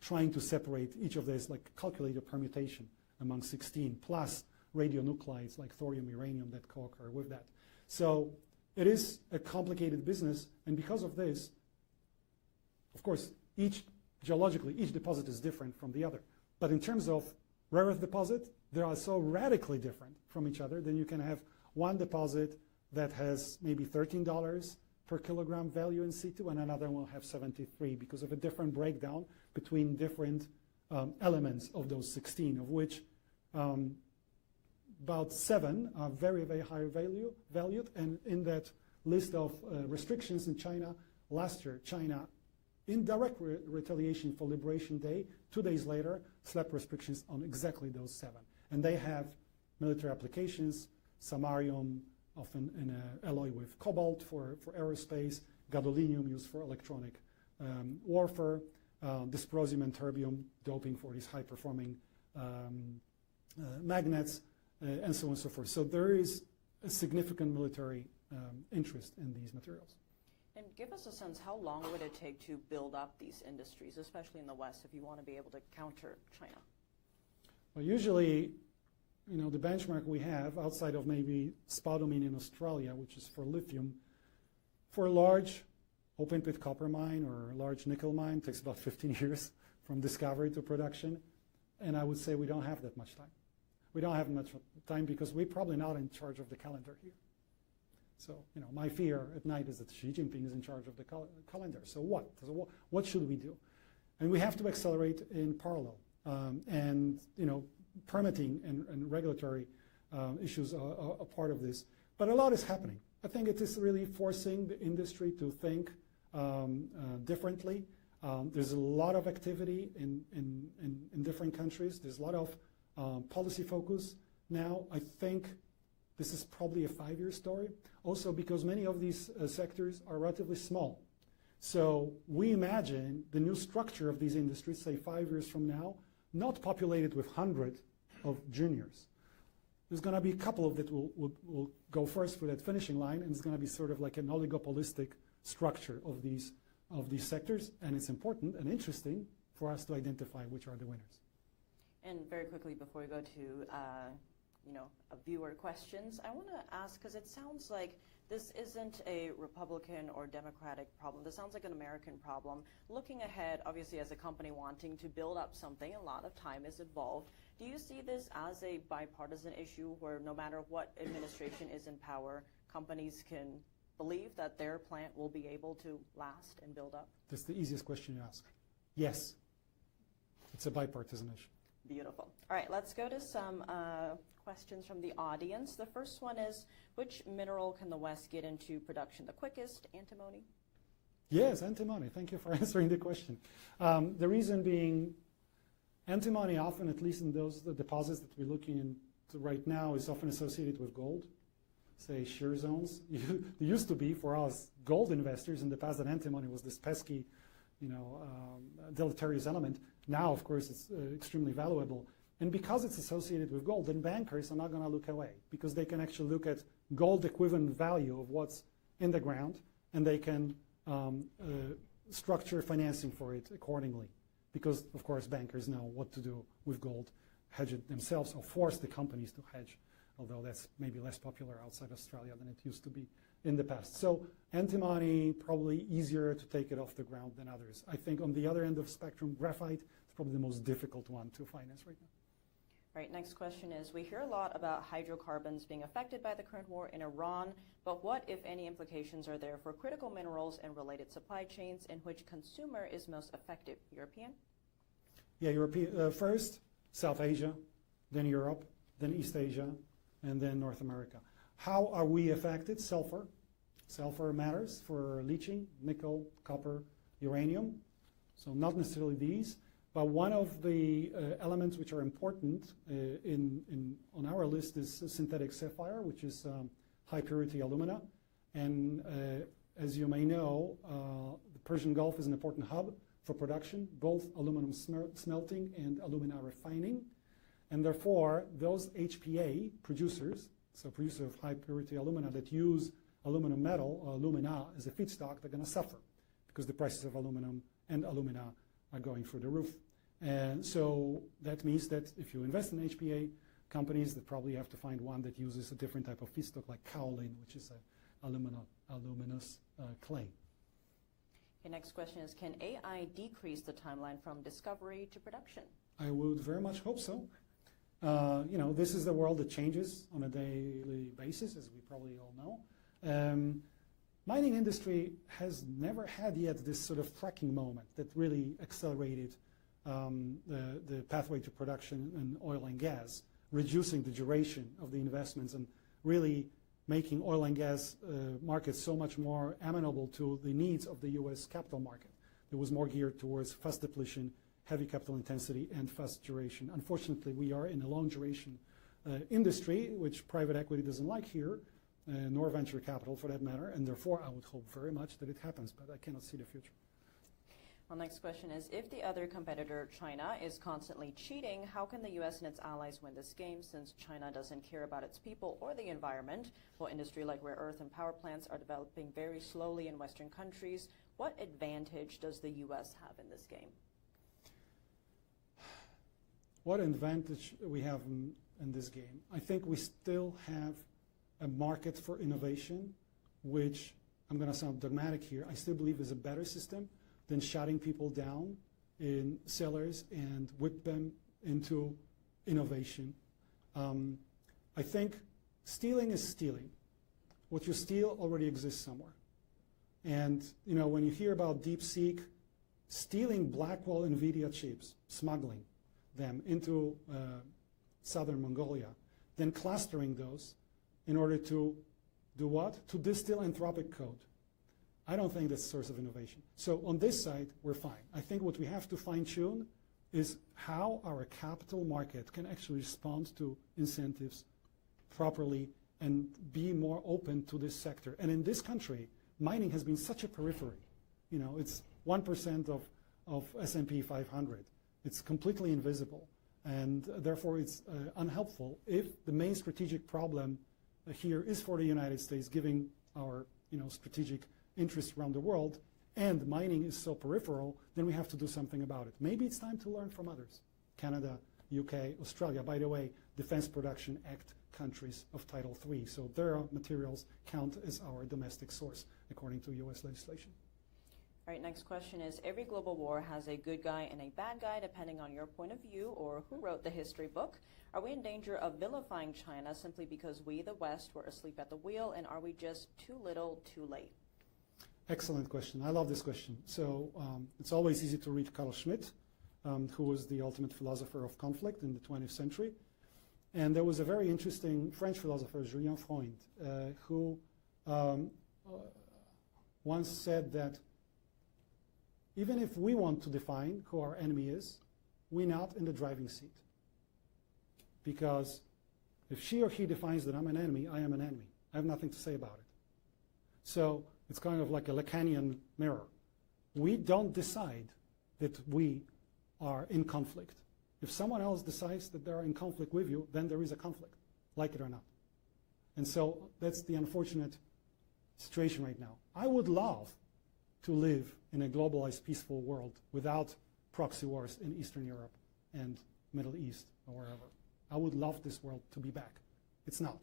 trying to separate each of these, like calculate a permutation among 16, plus radionuclides like thorium, uranium that co-occur with that. So it is a complicated business, and because of this, of course, geologically, each deposit is different from the other. But in terms of rare earth deposit, they are so radically different from each other. Then you can have one deposit that has maybe $13 per kilogram value in situ, and another will have 73 because of a different breakdown between different elements of those 16, of which about 7 are very, very high valued. And in that list of restrictions in China, last year, China, in direct retaliation for Liberation Day, 2 days later, slapped restrictions on exactly those 7. And they have military applications, samarium, often in an alloy with cobalt for aerospace, gadolinium used for electronic warfare, dysprosium and terbium doping for these high-performing magnets, and so on and so forth. So there is a significant military interest in these materials. And give us a sense, how long would it take to build up these industries, especially in the West, if you want to be able to counter China? Well, usually, you know, the benchmark we have outside of maybe spodumene in Australia, which is for lithium, for a large open pit copper mine or a large nickel mine, takes about 15 years from discovery to production. And I would say we don't have that much time. We don't have much time because we're probably not in charge of the calendar here. So, you know, my fear at night is that Xi Jinping is in charge of the calendar. So what? So what should we do? And we have to accelerate in parallel. And, you know, permitting and regulatory issues are a part of this. But a lot is happening. I think it is really forcing the industry to think differently. There's a lot of activity in different countries. There's a lot of policy focus now. I think this is probably a 5-year story. Also because many of these sectors are relatively small. So we imagine the new structure of these industries, say 5 years from now, not populated with hundreds of juniors. There's going to be a couple of that will go first for that finishing line, and it's going to be sort of like an oligopolistic structure of these sectors. And it's important and interesting for us to identify which are the winners. And very quickly, before we go to viewer questions, I want to ask, because it sounds like this isn't a Republican or Democratic problem. This sounds like an American problem. Looking ahead, obviously, as a company wanting to build up something, a lot of time is involved. Do you see this as a bipartisan issue where no matter what administration is in power, companies can believe that their plant will be able to last and build up? That's the easiest question you ask. Yes, it's a bipartisan issue. Beautiful. All right, let's go to some questions from the audience. The first one is, which mineral can the West get into production the quickest? Antimony? Yes, antimony. Thank you for answering the question. The reason being, antimony often, at least in the deposits that we're looking into right now, is often associated with gold, say shear zones. There used to be, for us gold investors in the past, that antimony was this pesky, deleterious element. Now, of course, it's extremely valuable. And because it's associated with gold, then bankers are not going to look away, because they can actually look at gold equivalent value of what's in the ground, and they can structure financing for it accordingly. Because, of course, bankers know what to do with gold, hedge it themselves, or force the companies to hedge, although that's maybe less popular outside Australia than it used to be in the past. So antimony, probably easier to take it off the ground than others. I think on the other end of the spectrum, graphite is probably the most difficult one to finance right now. All right, next question is, we hear a lot about hydrocarbons being affected by the current war in Iran, but what, if any, implications are there for critical minerals and related supply chains in which consumer is most affected? European? Yeah, European. First, South Asia, then Europe, then East Asia, and then North America. How are we affected? Sulfur. Sulfur matters for leaching, nickel, copper, uranium. So not necessarily these. But one of the elements which are important on our list is synthetic sapphire, which is high purity alumina. And as you may know, the Persian Gulf is an important hub for production, both aluminum smelting and alumina refining. And therefore, those HPA producers, so producers of high purity alumina that use aluminum metal or alumina as a feedstock, they're going to suffer because the prices of aluminum and alumina are going through the roof. And so that means that if you invest in HPA companies, they probably have to find one that uses a different type of feedstock like kaolin, which is a aluminous clay. Okay, next question is, can AI decrease the timeline from discovery to production? I would very much hope so. This is the world that changes on a daily basis, as we probably all know. Mining industry has never had yet this sort of fracking moment that really accelerated the pathway to production in oil and gas, reducing the duration of the investments and really making oil and gas markets so much more amenable to the needs of the U.S. capital market. It was more geared towards fast depletion, heavy capital intensity, and fast duration. Unfortunately, we are in a long duration industry, which private equity doesn't like here, nor venture capital for that matter, and therefore I would hope very much that it happens, but I cannot see the future. Well, next question is, if the other competitor, China, is constantly cheating, how can the U.S. and its allies win this game since China doesn't care about its people or the environment, while industry like rare earth and power plants are developing very slowly in Western countries? What advantage does the U.S. have in this game? What advantage we have in this game? I think we still have a market for innovation, which, I'm going to sound dogmatic here, I still believe is a better system than shutting people down in cellars and whip them into innovation. I think stealing is stealing. What you steal already exists somewhere. And when you hear about DeepSeek stealing Blackwell NVIDIA chips, smuggling them into southern Mongolia, then clustering those in order to do what? To distill Anthropic code. I don't think that's a source of innovation. So on this side, we're fine. I think what we have to fine-tune is how our capital market can actually respond to incentives properly and be more open to this sector. And in this country, mining has been such a periphery. It's 1% of S&P 500. It's completely invisible, and therefore it's unhelpful if the main strategic problem here is for the United States, giving our strategic interests around the world, and mining is so peripheral, then we have to do something about it. Maybe it's time to learn from others. Canada, UK, Australia, by the way, Defense Production Act countries of Title III, so their materials count as our domestic source according to US legislation. All right, next question is, every global war has a good guy and a bad guy depending on your point of view or who wrote the history book. Are we in danger of vilifying China simply because we, the West, were asleep at the wheel, and are we just too little, too late? Excellent question. I love this question. So it's always easy to read Carl Schmitt, who was the ultimate philosopher of conflict in the 20th century. And there was a very interesting French philosopher, Julien Freund, who once said that even if we want to define who our enemy is, we're not in the driving seat. Because if she or he defines that I'm an enemy, I am an enemy. I have nothing to say about it. So it's kind of like a Lacanian mirror. We don't decide that we are in conflict. If someone else decides that they're in conflict with you, then there is a conflict, like it or not. And so that's the unfortunate situation right now. I would love to live in a globalized, peaceful world without proxy wars in Eastern Europe and Middle East or wherever. I would love this world to be back. It's not.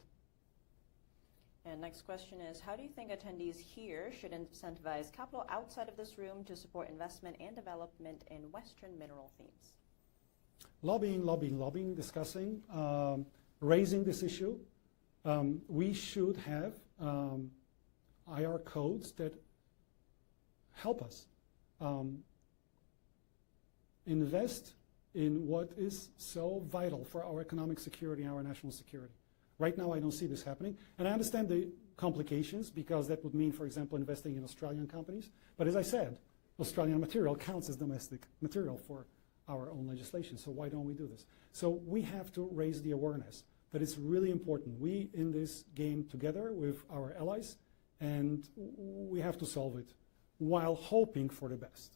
And next question is, how do you think attendees here should incentivize capital outside of this room to support investment and development in Western mineral themes? Lobbying, discussing, raising this issue. We should have IR codes that help us invest in what is so vital for our economic security and our national security. Right now, I don't see this happening. And I understand the complications, because that would mean, for example, investing in Australian companies. But as I said, Australian material counts as domestic material for our own legislation. So why don't we do this? So we have to raise the awareness that it's really important. We in this game together with our allies, and we have to solve it while hoping for the best.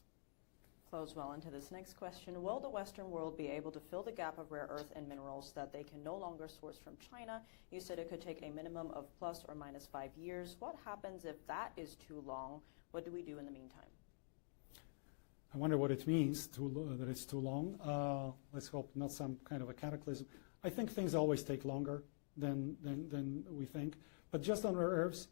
Close well into this next question. Will the Western world be able to fill the gap of rare earth and minerals that they can no longer source from China? You said it could take a minimum of plus or minus 5 years. What happens if that is too long? What do we do in the meantime? I wonder what it means that it's too long. Let's hope not some kind of a cataclysm. I think things always take longer than we think. But just on rare earths,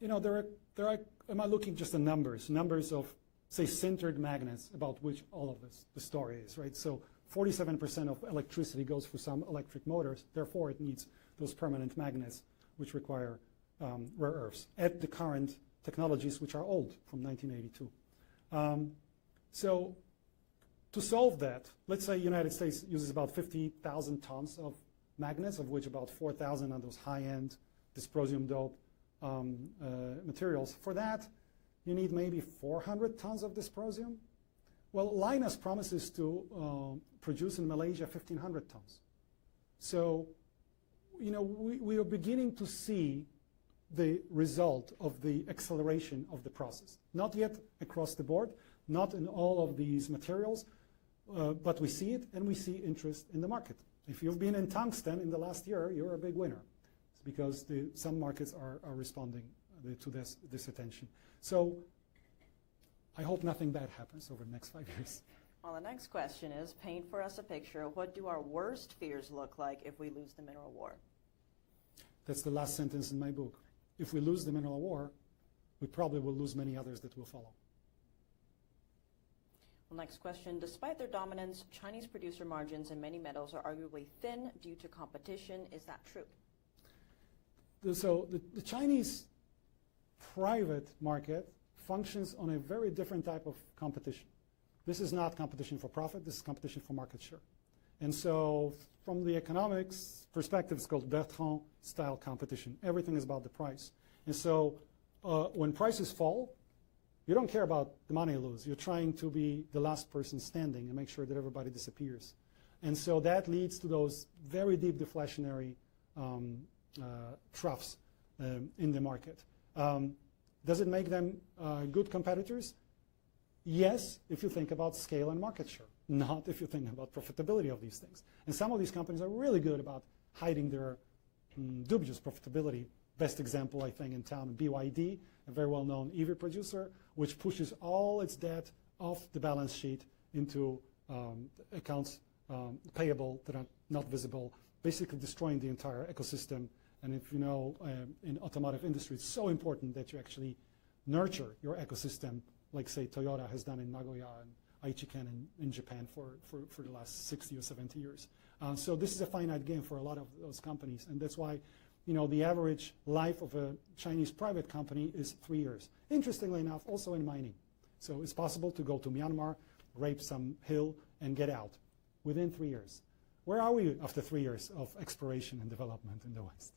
you know, there are. Am I looking just at numbers of, say, sintered magnets, about which all of this the story is, right? So 47% of electricity goes through some electric motors. Therefore, it needs those permanent magnets, which require rare earths at the current technologies, which are old, from 1982. So to solve that, let's say the United States uses about 50,000 tons of magnets, of which about 4,000 are those high-end dysprosium-doped materials. For that, you need maybe 400 tons of dysprosium. Well, Linus promises to produce in Malaysia 1,500 tons. So, you know, we are beginning to see the result of the acceleration of the process. Not yet across the board, not in all of these materials, but we see it, and we see interest in the market. If you've been in tungsten in the last year, you're a big winner. It's because some markets are responding to this attention. So I hope nothing bad happens over the next 5 years. Well, the next question is, paint for us a picture. What do our worst fears look like if we lose the mineral war? That's the last sentence in my book. If we lose the mineral war, we probably will lose many others that will follow. Well, next question. Despite their dominance, Chinese producer margins in many metals are arguably thin due to competition. Is that true? So the Chinese private market functions on a very different type of competition. This is not competition for profit, this is competition for market share. And so from the economics perspective, it's called Bertrand-style competition. Everything is about the price. And so when prices fall, you don't care about the money you lose. You're trying to be the last person standing and make sure that everybody disappears. And so that leads to those very deep deflationary troughs in the market. Does it make them good competitors? Yes, if you think about scale and market share, not if you think about profitability of these things. And some of these companies are really good about hiding their dubious profitability. Best example, I think, in town, BYD, a very well-known EV producer, which pushes all its debt off the balance sheet into accounts payable that are not visible, basically destroying the entire ecosystem. And if you know, in automotive industry, it's so important that you actually nurture your ecosystem, like, say, Toyota has done in Nagoya and Aichiken in Japan for the last 60 or 70 years. So this is a finite game for a lot of those companies, and that's why, you know, the average life of a Chinese private company is 3 years. Interestingly enough, also in mining. So it's possible to go to Myanmar, rape some hill, and get out within 3 years. Where are we after 3 years of exploration and development in the West?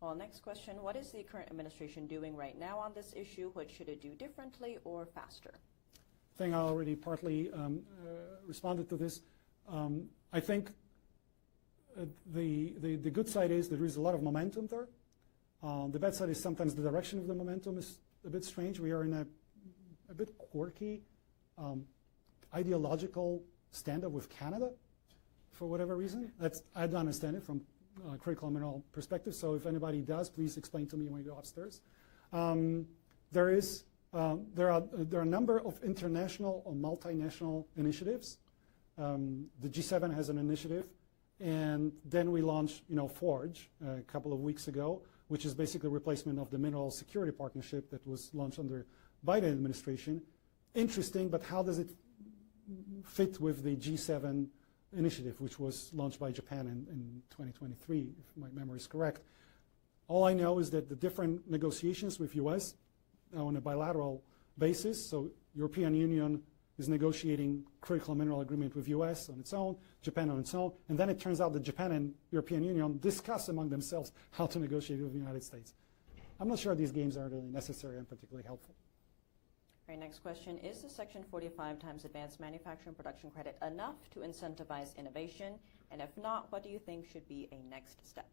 Well, next question. What is the current administration doing right now on this issue? What should it do differently or faster? I think I already partly responded to this. I think the good side is there is a lot of momentum there. The bad side is sometimes the direction of the momentum is a bit strange. We are in a bit quirky ideological stand-up with Canada for whatever reason. I don't understand it from critical mineral perspective, so if anybody does, please explain to me when you go upstairs. There are a number of international or multinational initiatives. The G7 has an initiative, and then we launched, Forge a couple of weeks ago, which is basically a replacement of the Mineral Security Partnership that was launched under Biden administration. Interesting, but how does it fit with the G7 initiative, which was launched by Japan in 2023, if my memory is correct? All I know is that the different negotiations with U.S. on a bilateral basis, so European Union is negotiating critical mineral agreement with U.S. on its own, Japan on its own, and then it turns out that Japan and European Union discuss among themselves how to negotiate with the United States. I'm not sure these games are really necessary and particularly helpful. All right, next question. Is the Section 45 times Advanced Manufacturing Production Credit enough to incentivize innovation? And if not, what do you think should be a next step?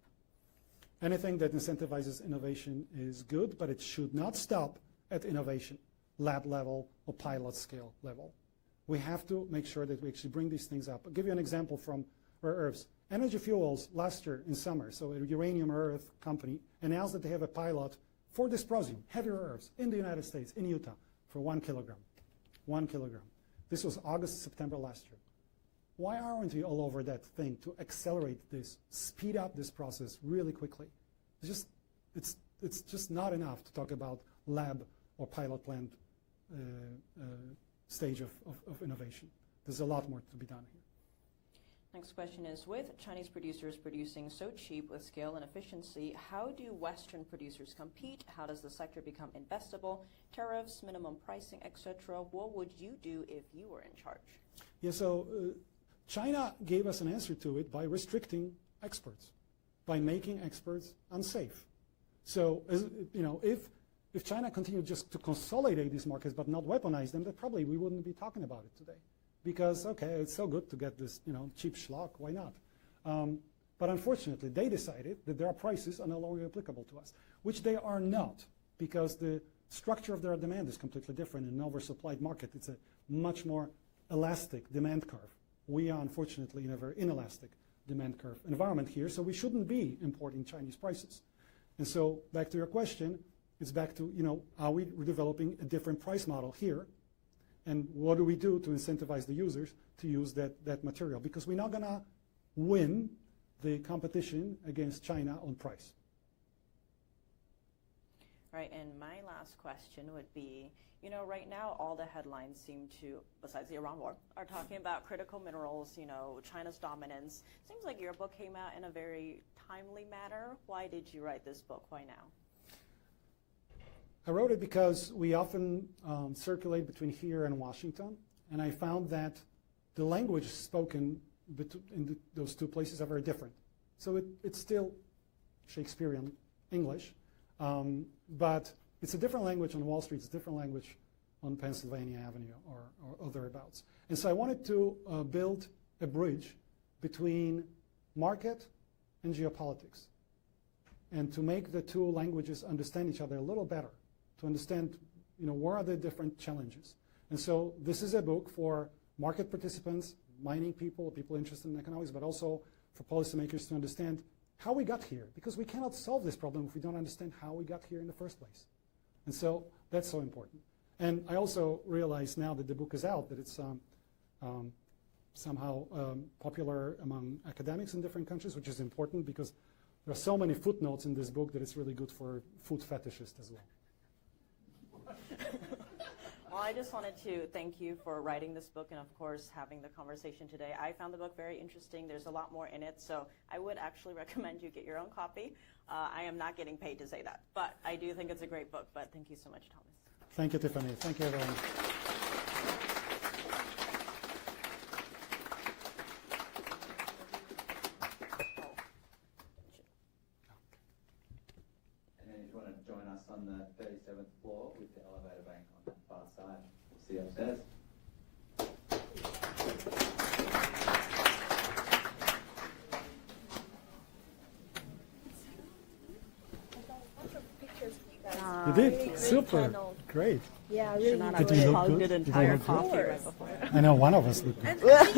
Anything that incentivizes innovation is good, but it should not stop at innovation, lab level or pilot scale level. We have to make sure that we actually bring these things up. I'll give you an example from rare earths. Energy Fuels last year in summer, so a uranium rare earth company announced that they have a pilot for dysprosium, heavy rare earths, in the United States, in Utah, for 1 kilogram. 1 kilogram. This was August, September last year. Why aren't we all over that thing to accelerate this, speed up this process really quickly? It's just not enough to talk about lab or pilot plant stage of innovation. There's a lot more to be done here. Next question is, with Chinese producers producing so cheap with scale and efficiency, how do Western producers compete? How does the sector become investable? Tariffs, minimum pricing, etc. What would you do if you were in charge? Yeah, so China gave us an answer to it by restricting exports, by making exports unsafe. So, if China continued just to consolidate these markets but not weaponize them, then probably we wouldn't be talking about it today. Because, okay, it's so good to get this, cheap schlock, why not? But unfortunately, they decided that their prices are no longer applicable to us, which they are not, because the structure of their demand is completely different in an oversupplied market. It's a much more elastic demand curve. We are, unfortunately, in a very inelastic demand curve environment here, so we shouldn't be importing Chinese prices. And so, back to your question, it's back to, are we developing a different price model here? And what do we do to incentivize the users to use that material? Because we're not going to win the competition against China on price. Right, and my last question would be, right now all the headlines seem to, besides the Iran war, are talking about critical minerals, China's dominance. Seems like your book came out in a very timely manner. Why did you write this book? Why now? I wrote it because we often circulate between here and Washington, and I found that the language spoken in those two places are very different. So it's still Shakespearean English, but it's a different language on Wall Street, it's a different language on Pennsylvania Avenue or thereabouts. And so I wanted to build a bridge between market and geopolitics, and to make the two languages understand each other a little better, to understand, what are the different challenges. And so this is a book for market participants, mining people, people interested in economics, but also for policymakers to understand how we got here, because we cannot solve this problem if we don't understand how we got here in the first place. And so that's so important. And I also realize now that the book is out that it's somehow popular among academics in different countries, which is important because there are so many footnotes in this book that it's really good for food fetishists as well. Well, I just wanted to thank you for writing this book and, of course, having the conversation today. I found the book very interesting. There's a lot more in it, so I would actually recommend you get your own copy. I am not getting paid to say that, but I do think it's a great book. But thank you so much, Tomasz. Thank you, Tiffany. Thank you, everyone. Join us on the 37th floor with the elevator bank on that far side. We'll see you upstairs. You did? Super. Great. Yeah, really. Did you look good? Hugged an entire coffee right before. I know one of us looked good.